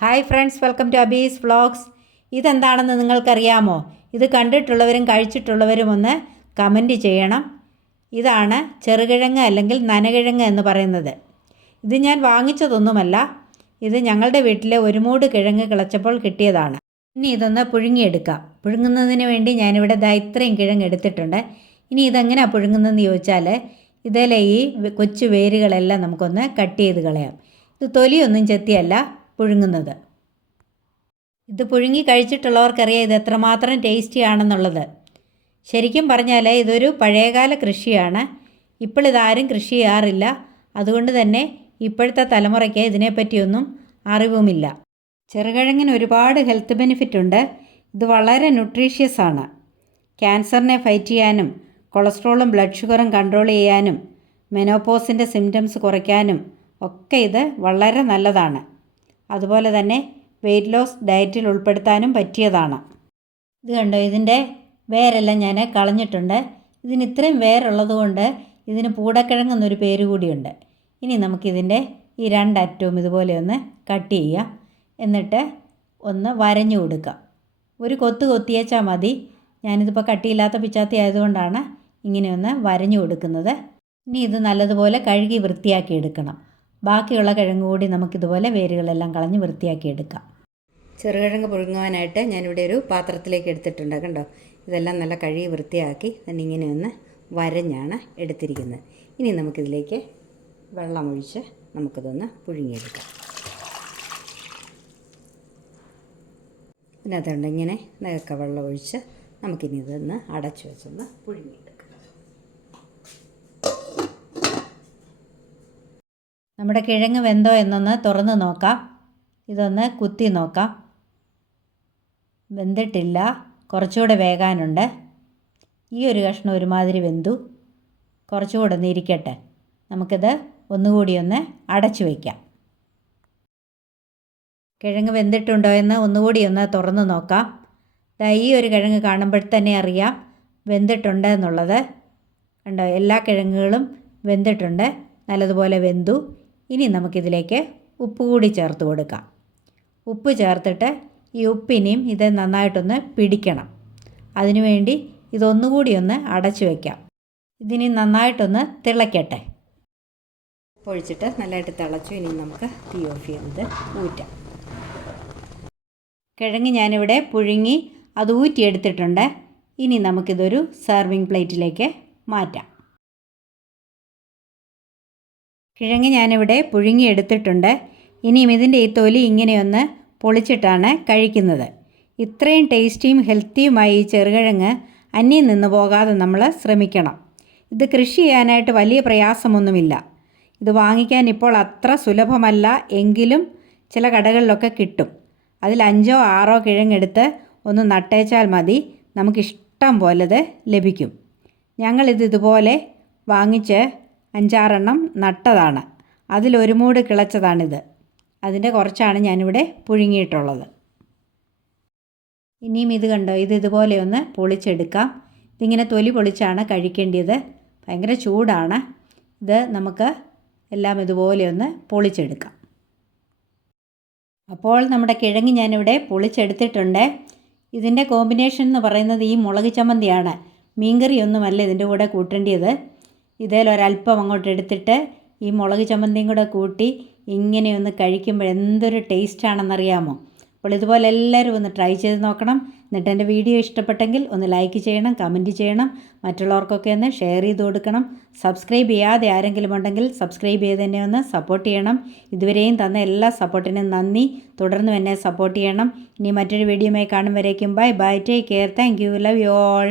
Hi friends welcome to Abee's vlogs ഇതെന്താണെന്ന് നിങ്ങൾക്കറിയാമോ? ഇത് കണ്ടിട്ടുള്ളവരും കഴിച്ചിട്ടുള്ളവരും ഒന്ന് കമന്റ് ചെയ്യണം. ഇതാണ് ചെറുകിഴങ്ങ് അല്ലെങ്കിൽ നനകിഴങ്ങ് എന്ന് പറയുന്നത്. ഇത് ഞാൻ വാങ്ങിച്ചതൊന്നുമല്ല. ഇത് ഞങ്ങളുടെ വീട്ടിലെ ഒരു മൂട് കിഴങ്ങ് കിളച്ചപ്പോൾ കിട്ടിയതാണ്. ഇനി ഇതൊന്ന് പുഴുങ്ങിയെടുക്കാം. പുഴുങ്ങുന്നതിന് വേണ്ടി ഞാനിവിടെ ദാ ഇത്രയും കിഴങ്ങ് എടുത്തിട്ടുണ്ട്. ഇനി ഇതെങ്ങനെയാണ് പുഴുങ്ങുന്നതെന്ന് ചോദിച്ചാൽ ഇതിലെ ഈ കൊച്ചു വേരുകളെല്ലാം നമുക്കൊന്ന് കട്ട് ചെയ്ത് കളയാം. ഇത് തൊലിയൊന്നും ചെത്തിയല്ല. പുഴുങ്ങുന്നത്. ഇത് പുഴുങ്ങി കഴിച്ചിട്ടുള്ളവർക്കറിയാം ഇത് എത്രമാത്രം ടേസ്റ്റി ആണെന്നുള്ളത് ശരിക്കും പറഞ്ഞാൽ ഇതൊരു പഴയകാല കൃഷിയാണ്. ഇപ്പോൾ ഇതാരും കൃഷി ചെയ്യാറില്ല. അതുകൊണ്ട് തന്നെ ഇപ്പോഴത്തെ തലമുറയ്ക്ക് ഇതിനെപ്പറ്റിയൊന്നും അറിവുമില്ല. ചെറുകിഴങ്ങിന് ഒരുപാട് ഹെൽത്ത് ബെനിഫിറ്റ് ഉണ്ട്. ഇത് വളരെ ന്യൂട്രീഷ്യസ് ആണ്. ക്യാൻസറിനെ ഫൈറ്റ് ചെയ്യാനും കൊളസ്ട്രോളും ബ്ലഡ് ഷുഗറും കൺട്രോൾ ചെയ്യാനും മെനോപോസിന്റെ സിംറ്റംസ് കുറയ്ക്കാനും ഒക്കെ ഇത് വളരെ നല്ലതാണ്. അതുപോലെ തന്നെ വെയിറ്റ് ലോസ് ഡയറ്റിൽ ഉൾപ്പെടുത്താനും പറ്റിയതാണ്. ഇത് കണ്ടോ? ഇതിന്റെ വേരെല്ലാം ഞാൻ കളഞ്ഞിട്ടുണ്ട്. ഇതിന് ഇത്രയും വേരുള്ളത് കൊണ്ട് ഇതിന് പൂടക്കിഴങ്ങ് എന്നൊരു പേര് കൂടിയുണ്ട്. ഇനി നമുക്കിതിന്റെ ഈ രണ്ടറ്റവും ഇതുപോലെ ഒന്ന് കട്ട് ചെയ്യാം. എന്നിട്ട് ഒന്ന് വരഞ്ഞു കൊടുക്കാം. ഒരു കൊത്ത് കൊത്തിയേച്ചാൽ മതി. ഞാനിതിപ്പോൾ കട്ടിയില്ലാത്ത പിച്ചാത്തി ആയതുകൊണ്ടാണ് ഇങ്ങനെ ഒന്ന് വരഞ്ഞു കൊടുക്കുന്നത്. ഇനി ഇത് നല്ലതുപോലെ കഴുകി വൃത്തിയാക്കി എടുക്കണം. ബാക്കിയുള്ള കിഴങ്ങ് കൂടി നമുക്കിതുപോലെ വേരുകളെല്ലാം കളഞ്ഞ് വൃത്തിയാക്കി എടുക്കാം. ചെറുകിഴങ്ങ് പുഴുങ്ങുവാനായിട്ട് ഞാനിവിടെ ഒരു പാത്രത്തിലേക്ക് എടുത്തിട്ടുണ്ട് കണ്ടോ? ഇതെല്ലാം നല്ല കഴുകി വൃത്തിയാക്കി ഇങ്ങനെ ഒന്ന് വരഞ്ഞാണ് എടുത്തിരിക്കുന്നത്. ഇനി നമുക്കിതിലേക്ക് വെള്ളമൊഴിച്ച് നമുക്കിതൊന്ന് പുഴുങ്ങിയെടുക്കാം. ഇതിനകത്തുണ്ട് ഇങ്ങനെ വെള്ളം ഒഴിച്ച് നമുക്കിനി ഇതൊന്ന് അടച്ചു വെച്ചൊന്ന് പുഴുങ്ങിയെടുക്കാം. നമ്മുടെ കിഴങ്ങ് വെന്തോ എന്നൊന്ന് തുറന്ന് നോക്കാം. ഇതൊന്ന് കുത്തി നോക്കാം. വെന്തിട്ടില്ല. കുറച്ചുകൂടെ വേകാനുണ്ട്. ഈ ഒരു കഷ്ണം ഒരുമാതിരി വെന്തു. കുറച്ചുകൂടെ ഒന്ന് ഇരിക്കട്ടെ. നമുക്കിത് ഒന്നുകൂടി ഒന്ന് അടച്ചു വയ്ക്കാം. കിഴങ്ങ് വെന്തിട്ടുണ്ടോ എന്ന് ഒന്നുകൂടി ഒന്ന് തുറന്ന് നോക്കാം. ദാ ഈ ഒരു കിഴങ്ങ് കാണുമ്പോൾ തന്നെ അറിയാം വെന്തിട്ടുണ്ട് എന്നുള്ളത്. കണ്ടോ? എല്ലാ കിഴങ്ങുകളും വെന്തിട്ടുണ്ട്. നല്ലതുപോലെ വെന്തു. ഇനി നമുക്കിതിലേക്ക് ഉപ്പ് കൂടി ചേർത്ത് കൊടുക്കാം. ഉപ്പ് ചേർത്തിട്ട് ഈ ഉപ്പിനെയും ഇത് നന്നായിട്ടൊന്ന് പിടിക്കണം. അതിനുവേണ്ടി ഇതൊന്നുകൂടി ഒന്ന് അടച്ചു വയ്ക്കാം ഇതിനി നന്നായിട്ടൊന്ന് തിളയ്ക്കട്ടെ ഒഴിച്ചിട്ട് നല്ലതായിട്ട് തിളച്ചു. ഇനി നമുക്ക് തീ ഓഫ് ചെയ്ത് ഊറ്റാം. കിഴങ്ങ് ഞാനിവിടെ പുഴുങ്ങി അത് ഊറ്റിയെടുത്തിട്ടുണ്ട്. ഇനി നമുക്കിതൊരു സെർവിങ് പ്ലേറ്റിലേക്ക് മാറ്റാം. കിഴങ്ങ് ഞാനിവിടെ പുഴുങ്ങിയെടുത്തിട്ടുണ്ട്. ഇനിയും ഇതിന്റെ ഈ തൊലി ഇങ്ങനെയൊന്ന് പൊളിച്ചിട്ടാണ് കഴിക്കുന്നത്. ഇത്രയും ടേസ്റ്റിയും ഹെൽത്തിയുമായി ഈ ചെറുകിഴങ്ങ് അന്യം നിന്ന് പോകാതെ നമ്മൾ ശ്രമിക്കണം. ഇത് കൃഷി ചെയ്യാനായിട്ട് വലിയ പ്രയാസമൊന്നുമില്ല. ഇത് വാങ്ങിക്കാൻ ഇപ്പോൾ അത്ര സുലഭമല്ല എങ്കിലും ചില കടകളിലൊക്കെ കിട്ടും. അതിൽ അഞ്ചോ ആറോ കിഴങ്ങെടുത്ത് ഒന്ന് നട്ടേച്ചാൽ മതി. നമുക്കിഷ്ടം പോലത് ലഭിക്കും. ഞങ്ങളിത് ഇതുപോലെ വാങ്ങിച്ച് അഞ്ചാറെണ്ണം നട്ടതാണ്. അതിലൊരു മൂട് കിളച്ചതാണിത്. അതിന്റെ കുറച്ചാണ് ഞാനിവിടെ പുഴുങ്ങിയിട്ടുള്ളത്. ഇനിയും ഇത് കണ്ടോ? ഇത് ഇതുപോലെ ഒന്ന് പൊളിച്ചെടുക്കാം. ഇതിങ്ങനെ തൊലി പൊളിച്ചാണ് കഴിക്കേണ്ടത് ഭയങ്കര ചൂടാണ്. ഇത് നമുക്ക് എല്ലാം ഇതുപോലെ ഒന്ന് പൊളിച്ചെടുക്കാം. അപ്പോൾ നമ്മുടെ കിഴങ്ങ് ഞാനിവിടെ പൊളിച്ചെടുത്തിട്ടുണ്ട്. ഇതിന്റെ കോമ്പിനേഷൻ എന്ന് പറയുന്നത് ഈ മുളക് ചമ്മന്തിയാണ്. മീൻകറിയൊന്നുമല്ല ഇതിന്റെ കൂടെ കൂട്ടേണ്ടത് ഒരല്പം അങ്ങോട്ട് എടുത്തിട്ട് ഈ മുളക് ചമ്മന്തിയും കൂടെ കൂട്ടി ഇങ്ങനെ ഒന്ന് കഴിക്കുമ്പോൾ എന്തൊരു ടേസ്റ്റ് ടേസ്റ്റാണെന്നറിയാമോ? അപ്പോൾ ഇതുപോലെ എല്ലാവരും ഒന്ന് ട്രൈ ചെയ്ത് നോക്കണം. എന്നിട്ട് എന്റെ വീഡിയോ ഇഷ്ടപ്പെട്ടെങ്കിൽ ഒന്ന് ലൈക്ക് ചെയ്യണം കമന്റ് ചെയ്യണം. മറ്റുള്ളവർക്കൊക്കെ ഒന്ന് ഷെയർ ചെയ്ത് കൊടുക്കണം. സബ്സ്ക്രൈബ് ചെയ്യാതെ ആരെങ്കിലും ഉണ്ടെങ്കിൽ സബ്സ്ക്രൈബ് ചെയ്ത് തന്നെ ഒന്ന് സപ്പോർട്ട് ചെയ്യണം. ഇതുവരെയും തന്ന എല്ലാ സപ്പോർട്ടിനും നന്ദി. തുടർന്നും എന്നെ സപ്പോർട്ട് ചെയ്യണം. ഇനി മറ്റൊരു വീഡിയോയുമായി കാണും വരേക്കും. Bye bye. Take care. Thank you. Love you all